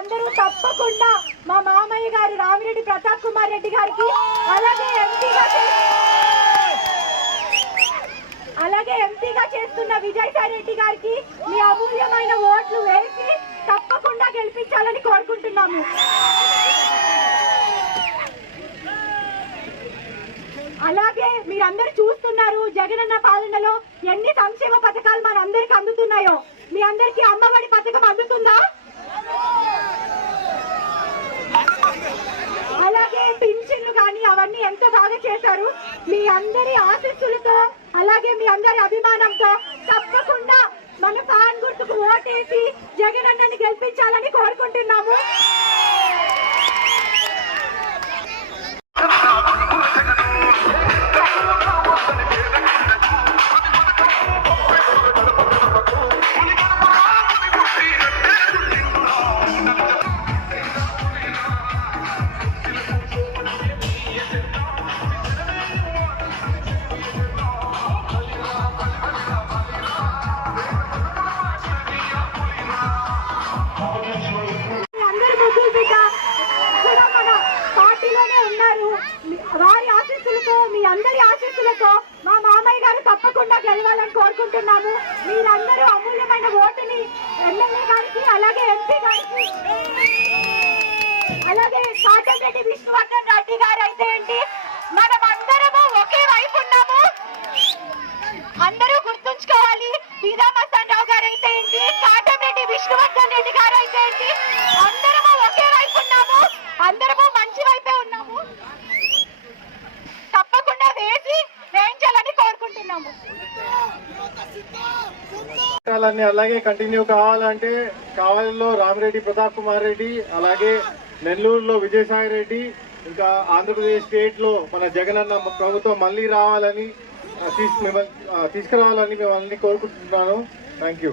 మీరందరూ తప్పకుండా మా మామయ్య గారు రామిరెడ్డి ప్రతాప్ కుమార్ రెడ్డి గారికి అలాగే ఎంపీగా చేస్తున్న విజయసాయి రెడ్డి గారికి మీ అమూల్యమైన ఓట్లు వేసి తప్పకుండా గెలిపించాలని కోరుకుంటున్నాము. అలాగే మీరందరూ చూస్తున్నారు జగనన్న పాలనలో ఎన్ని సంక్షేమ పథకాలు మన అందరికి అందుతున్నాయో. మీ అందరికి అమ్మఒడి పథకం అందుతుందా? అలాగే పింఛన్లు కానీ అవన్నీ ఎంతో బాగా చేశారు. మీ అందరి ఆశీస్సులతో అలాగే మీ అందరి అభిమానంతో తప్పకుండా మన ఫ్యాన్ గుర్తుకు ఓటేసి జగనన్నని గెలిపించాలని కోరుకుంటున్నాము. వారి ఆశీస్సులతో మీ అందరి ఆశీస్సులతో మా మామయ్య గారు తప్పకుండా గెలవాలని కోరుకుంటున్నాము. మీరందరూ అమూల్యమైన ఓటుని ఎమ్మెల్యే గారికి అలాగే ఎంపీ గారికి అలాగే కాటంరెడ్డి విష్ణువర్ధన్ రెడ్డి గారు అయితే ఏంటి మనం అందరము ఒకే వైపు ఉన్నాము. అందరూ గుర్తుంచుకోవాలి. సీతామస్తాన్ రావు గారు అయితే ఏంటి కాటంరెడ్డి విష్ణువర్ధన్ రెడ్డి గారు అయితే ఏంటి అందరము ఒకే వైపు ఉన్నాము. అందరము మంచి వైపే ఉన్నాము. తప్పకుండా వేయించాలని కోరుకుంటున్నాము. అలాగే కంటిన్యూ కావాలంటే కావలిలో రామిరెడ్డి ప్రతాప్ కుమార్ రెడ్డి, అలాగే నెల్లూరులో విజయసాయి రెడ్డి, ఇంకా ఆంధ్రప్రదేశ్ స్టేట్ లో మన జగనన్న ప్రభుత్వం మళ్ళీ రావాలని తీసుకురావాలని మిమ్మల్ని కోరుకుంటున్నాను. Thank you.